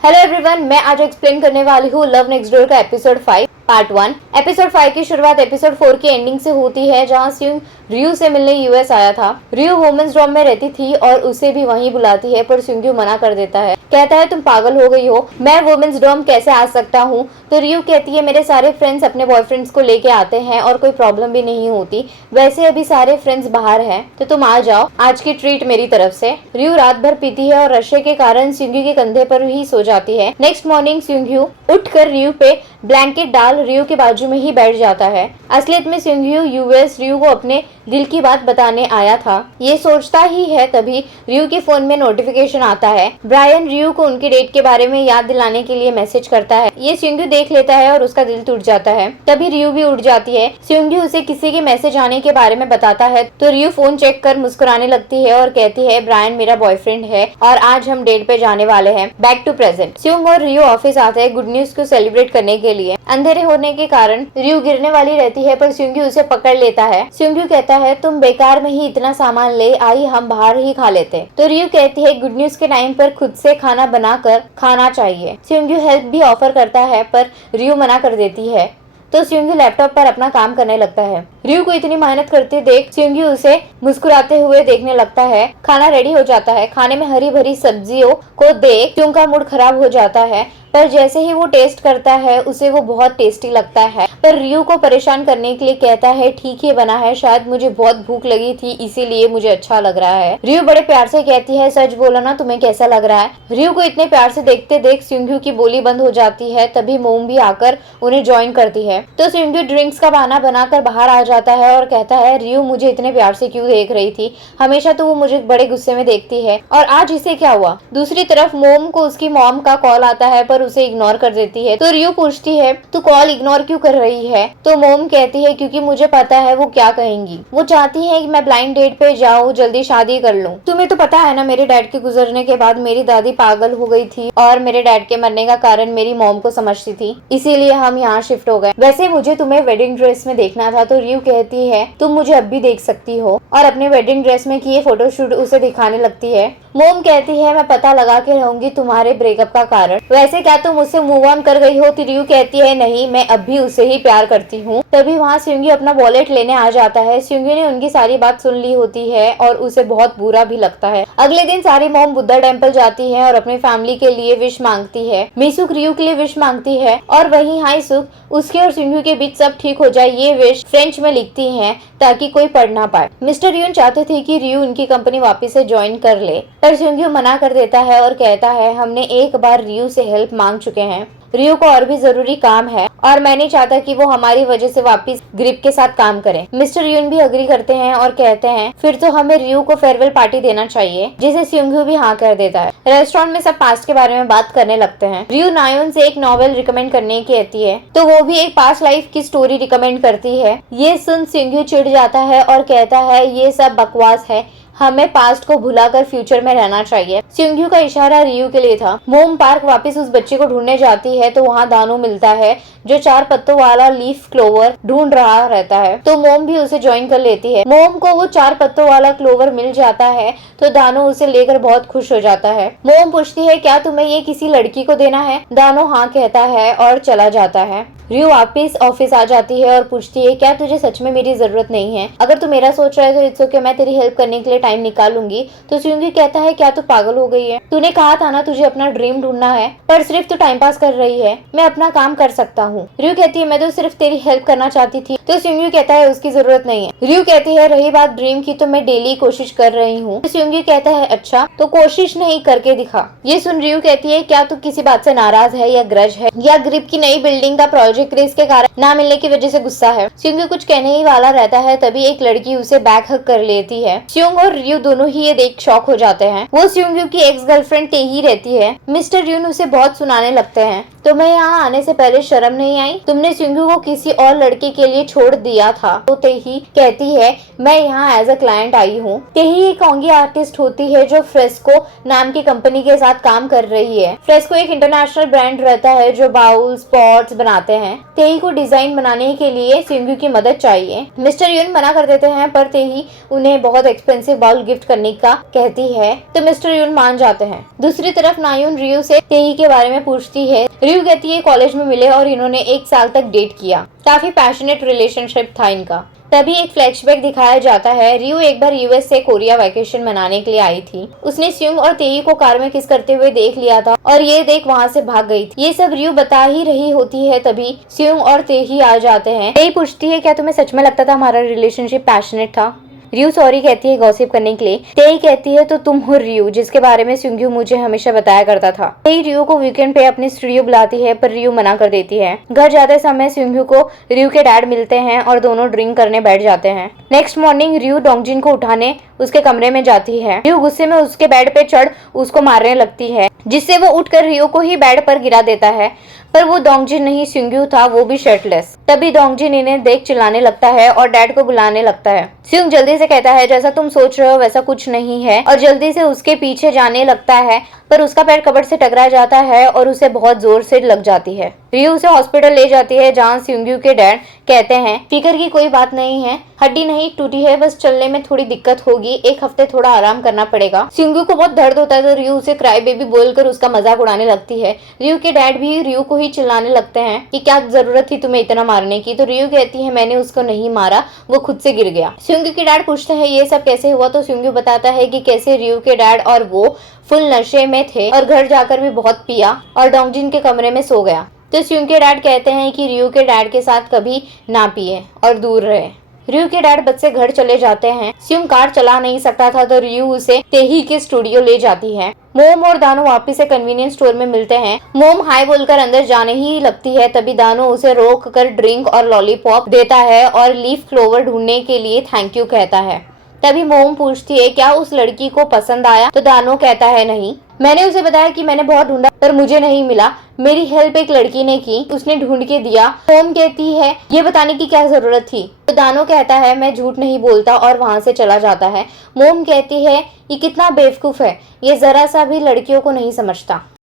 Hello everyone, मैं आज explain करने वाली हूँ लव नेक्स्ट डोर का एपिसोड 5 पार्ट 1। एपिसोड 5 की शुरुआत एपिसोड 4 की एंडिंग से होती है, जहाँ स्यूंग रियू से मिलने यूएस आया था। रियू वुमेन्स डॉम में रहती थी और उसे भी वहीं बुलाती है, पर स्यूंग मना कर देता है। कहता है तुम पागल हो गई हो, मैं वुमेन्स डॉम कैसे आ सकता हूँ। तो रियू कहती है मेरे सारे फ्रेंड्स अपने बॉयफ्रेंड्स को लेके आते हैं और कोई प्रॉब्लम भी नहीं होती। वैसे अभी सारे फ्रेंड्स बाहर हैं, तो तुम आ जाओ, आज की ट्रीट मेरी तरफ से। रियू रात भर पीती है और नशे के कारण स्यूंग के कंधे पर ही सो जाती है। नेक्स्ट मॉर्निंग स्यूंग उठकर रियू पे ब्लैंकेट डाल रियू के बाजू में ही बैठ जाता है। असलियत में स्यूंग यूएस रियू को अपने दिल की बात बताने आया था। ये सोचता ही है, तभी रियू के फोन में नोटिफिकेशन आता है। ब्रायन रियू को उनके डेट के बारे में याद दिलाने के लिए मैसेज करता है। ये स्यूंग देख लेता है और उसका दिल टूट जाता है। तभी रियू भी उठ जाती है। स्यूंग उसे किसी के मैसेज आने के बारे में बताता है, तो रियू फोन चेक कर मुस्कुराने लगती है और कहती है ब्रायन मेरा बॉयफ्रेंड है और आज हम डेट पे जाने वाले हैं। Back to present. स्यूंग और रियू ऑफिस आते हैं गुड न्यूज को सेलिब्रेट करने के लिए। अंधेरे होने के कारण रियू गिरने वाली रहती है, पर स्यूंग उसे पकड़ लेता है। स्यूंग कहता है तुम बेकार में ही इतना सामान ले आई, हम बाहर ही खा लेते। तो रियू कहती है गुड न्यूज के टाइम पर खुद से खाना बनाकर खाना चाहिए। स्यूंग हेल्प भी ऑफर करता है, पर रियू मना कर देती है। तो स्यूंग लैपटॉप पर अपना काम करने लगता है। रियू को इतनी मेहनत करते देख स्यूंग उसे मुस्कुराते हुए देखने लगता है। खाना रेडी हो जाता है। खाने में हरी भरी सब्जियों को देख स्यूंग का मूड खराब हो जाता है, पर जैसे ही वो टेस्ट करता है उसे वो बहुत टेस्टी लगता है। पर रियू को परेशान करने के लिए कहता है ठीक ही बना है, शायद मुझे बहुत भूख लगी थी इसीलिए मुझे अच्छा लग रहा है। रियू बड़े प्यार से कहती है सच बोलो ना, तुम्हें कैसा लग रहा है। रियू को इतने प्यार से देखते देख स्यूंग की बोली बंद हो जाती है। तभी मोम भी आकर उन्हें ज्वाइन करती है। तो स्यूंग ड्रिंक्स का बहाना बनाकर बाहर आ जाता है और कहता है रियू मुझे इतने प्यार से क्यों देख रही थी, हमेशा तो वो मुझे बड़े गुस्से में देखती है और आज इसे क्या हुआ। दूसरी तरफ मोम को उसकी मॉम का कॉल आता है, पर उसे इग्नोर कर देती है। तो रियू पूछती है तू कॉल इग्नोर क्यों कर रही है। तो मोम कहती है क्योंकि मुझे पता है वो क्या कहेंगी। वो चाहती है कि मैं ब्लाइंड डेट पे जाऊँ, जल्दी शादी कर लूँ। तुम्हें तो पता है ना, मेरे डैड के गुजरने के बाद मेरी दादी पागल हो गई थी और मेरे डैड के मरने का कारण मेरी मॉम को समझती थी, इसीलिए हम यहाँ शिफ्ट हो गए। वैसे मुझे तुम्हें वेडिंग ड्रेस में देखना था। तो रियू कहती है तुम मुझे अब भी देख सकती हो, और अपने वेडिंग ड्रेस में किए फोटोशूट उसे दिखाने लगती है। मोम कहती है मैं पता लगा के रहूंगी तुम्हारे ब्रेकअप का कारण, वैसे क्या तुम उससे मूव ऑन कर गई हो। तो रियू कहती है नहीं, मैं अब भी उसे ही प्यार करती हूँ। तभी वहाँ स्यूंग अपना वॉलेट लेने आ जाता है। स्यूंग ने उनकी सारी बात सुन ली होती है और उसे बहुत बुरा भी लगता है। अगले दिन सारी मोम बुद्धा टेम्पल जाती है और अपनी फैमिली के लिए विश मांगती है। मीसुक रियू के लिए विश मांगती है और वही हाई सुक उसके और स्यूंग के बीच सब ठीक हो जाए ये विश फ्रेंच में लिखती है ताकि कोई पढ़ ना पाए। मिस्टर रियून चाहते थे कि रियू उनकी कंपनी वापस से ज्वाइन कर ले, पर स्यूंग मना कर देता है और कहता है हमने एक बार रियू से हेल्प मांग चुके हैं, रियू को और भी जरूरी काम है और मैं नहीं चाहता कि वो हमारी वजह से वापस ग्रिप के साथ काम करे। मिस्टर यून भी अग्री करते हैं और कहते हैं फिर तो हमें रियू को फेयरवेल पार्टी देना चाहिए, जिसे स्यूंग भी हाँ कर देता है। रेस्टोरेंट में सब पास्ट के बारे में बात करने लगते हैं। रियू नायोन से एक नॉवेल रिकमेंड करने की कहती है, तो वो भी एक पास्ट लाइफ की स्टोरी रिकमेंड करती है। ये सुन स्यूंग चिढ़ जाता है और कहता है ये सब बकवास है, हमें पास्ट को भुलाकर फ्यूचर में रहना चाहिए। स्यूंग का इशारा रियू के लिए था। मोम पार्क वापस उस बच्चे को ढूंढने जाती है, तो वहाँ दानू मिलता है जो 4 पत्तों वाला लीफ क्लोवर ढूंढ रहा रहता है। तो मोम भी उसे ज्वाइन कर लेती है। मोम को वो 4 पत्तों वाला क्लोवर मिल जाता है, तो दानू उसे लेकर बहुत खुश हो जाता है। मोम पूछती है क्या तुम्हें ये किसी लड़की को देना है। दानू हाँ कहता है और चला जाता है। रियू वापिस ऑफिस आ जाती है और पूछती है क्या तुझे सच में मेरी जरूरत नहीं है, अगर तू मेरा सोच रहा है तो इट्स ओके, मैं तेरी हेल्प करने के लिए टाइम निकालूंगी। तो स्यूंग कहता है क्या तू पागल हो गई है, तूने कहा था ना तुझे अपना ड्रीम ढूंढना है, पर सिर्फ तू टाइम पास कर रही है, मैं अपना काम कर सकता हूँ। रियू कहती है मैं तो सिर्फ तेरी हेल्प करना चाहती थी। तो स्यूंग कहता है उसकी जरूरत नहीं है। रियू कहती है रही बात ड्रीम की तो मैं डेली कोशिश कर रही हूँ। स्यूंग कहता है अच्छा तो कोशिश नहीं करके दिखा। ये सुन रियू कहती है क्या तू किसी बात से नाराज है या ग्रज है या ग्रिप की नई बिल्डिंग का प्रोजेक्ट क्रेज के कारण ना मिलने की वजह से गुस्सा है। स्यूंग कुछ कहने ही वाला रहता है, तभी एक लड़की उसे बैक हक कर लेती है। स्यूंग और रियू दोनों ही ये देख शॉक हो जाते हैं। वो स्यूंग की एक्स गर्लफ्रेंड तेही रहती है। मिस्टर यून उसे बहुत सुनाने लगते हैं। तुम्हें यहाँ आने से पहले शर्म नहीं आई? तुमने सिंगू को किसी और लड़के के लिए छोड़ दिया था। तो तेही कहती है मैं यहाँ एज अ क्लाइंट आई हूँ। तेही एक ओंगी आर्टिस्ट होती है जो फ्रेस्को नाम की कंपनी के साथ काम कर रही है। फ्रेस्को एक इंटरनेशनल ब्रांड रहता है जो बाउल्स पॉट्स बनाते हैं। तेही को डिजाइन बनाने के लिए सिंगू की मदद चाहिए। मिस्टर यून मना कर देते हैं पर तेही उन्हें बहुत एक्सपेंसिव बाउल गिफ्ट करने का कहती है तो मिस्टर यून मान जाते हैं। दूसरी तरफ नायुन रियू से तेही के बारे में पूछती है। रियू कहती है कॉलेज में मिले और इन्होंने 1 साल तक डेट किया। काफी पैशनेट रिलेशनशिप था इनका। तभी एक फ्लैशबैक दिखाया जाता है। रियू एक बार यूएस से कोरिया वैकेशन मनाने के लिए आई थी। उसने स्यूंग और तेही को कार में किस करते हुए देख लिया था और ये देख वहाँ से भाग गई थी। ये सब रियू बता ही रही होती है तभी स्यूंग और तेही आ जाते हैं। तेही पूछती है क्या तुम्हें सच में लगता था हमारा रिलेशनशिप पैशनेट था? रियू सॉरी कहती है गॉसिप करने के लिए। तेई कहती है तो तुम हो रियू जिसके बारे में सिंग्यू मुझे हमेशा बताया करता था। तेई रियू को वीकेंड पे अपने स्टूडियो बुलाती है पर रियू मना कर देती है। घर जाते समय सिंग्यू को रियू के डैड मिलते हैं और दोनों ड्रिंक करने बैठ जाते हैं। नेक्स्ट मॉर्निंग रियू डोंगजिन को उठाने उसके कमरे में जाती है। रियू गुस्से में उसके बेड पे चढ़ उसको मारने लगती है जिससे वो उठकर रियू को ही बेड पर गिरा देता है पर वो डोंगजिन नहीं सिंग्यू था, वो भी शर्टलेस। तभी डोंगजिन इन्हें देख चिल्लाने लगता है और डैड को बुलाने लगता है। सिंग जल्दी से कहता है जैसा तुम सोच रहे हो वैसा कुछ नहीं है और जल्दी से उसके पीछे जाने लगता है पर उसका पैर कबर्ड से टकरा जाता है और उसे बहुत जोर से लग जाती है। रियू उसे हॉस्पिटल ले जाती है जहाँ सिंग्यू के डैड कहते हैं फिकर की कोई बात नहीं है, हड्डी नहीं टूटी है, बस चलने में थोड़ी दिक्कत होगी, 1 हफ्ते थोड़ा आराम करना पड़ेगा। सिंग्यू को बहुत दर्द होता है तो रियू उसे क्राई बेबी बोलकर उसका मजाक उड़ाने लगती है। रियू के डैड भी रियू को ही चिल्लाने लगते हैं कि क्या जरूरत थी तुम्हें इतना मारने की। तो रियू कहती है मैंने उसको नहीं मारा, वो खुद से गिर गया। सिंग्यू के डैड पूछते हैं ये सब कैसे हुआ तो सिंग्यू बताता है कि कैसे रियू के डैड और वो फुल नशे में थे और घर जाकर भी बहुत पिया और डोंगजिन के कमरे में सो गया। तो सिंग के डैड कहते हैं कि रियू के डैड के साथ कभी ना पिए और दूर रहे। रियू के डैड बस से घर चले जाते हैं। सिंग कार चला नहीं सकता था तो रियू उसे तेही के स्टूडियो ले जाती है। मोम और दानो वापिस से कन्वीनियंस स्टोर में मिलते हैं। मोम हाय बोलकर अंदर जाने ही लगती है तभी दानो उसे रोक कर ड्रिंक और लॉलीपॉप देता है और लीफ क्लोवर ढूंढने के लिए थैंक यू कहता है। तभी मोम पूछती है क्या उस लड़की को पसंद आया तो दानो कहता है नहीं, मैंने उसे बताया कि मैंने बहुत ढूंढा पर मुझे नहीं मिला, मेरी हेल्प एक लड़की ने की, उसने ढूंढ के दिया। मोम कहती है ये बताने की क्या जरूरत थी तो दानो कहता है मैं झूठ नहीं बोलता और वहां से चला जाता है। मोम कहती है ये कितना बेवकूफ है, ये जरा सा भी लड़कियों को नहीं समझता।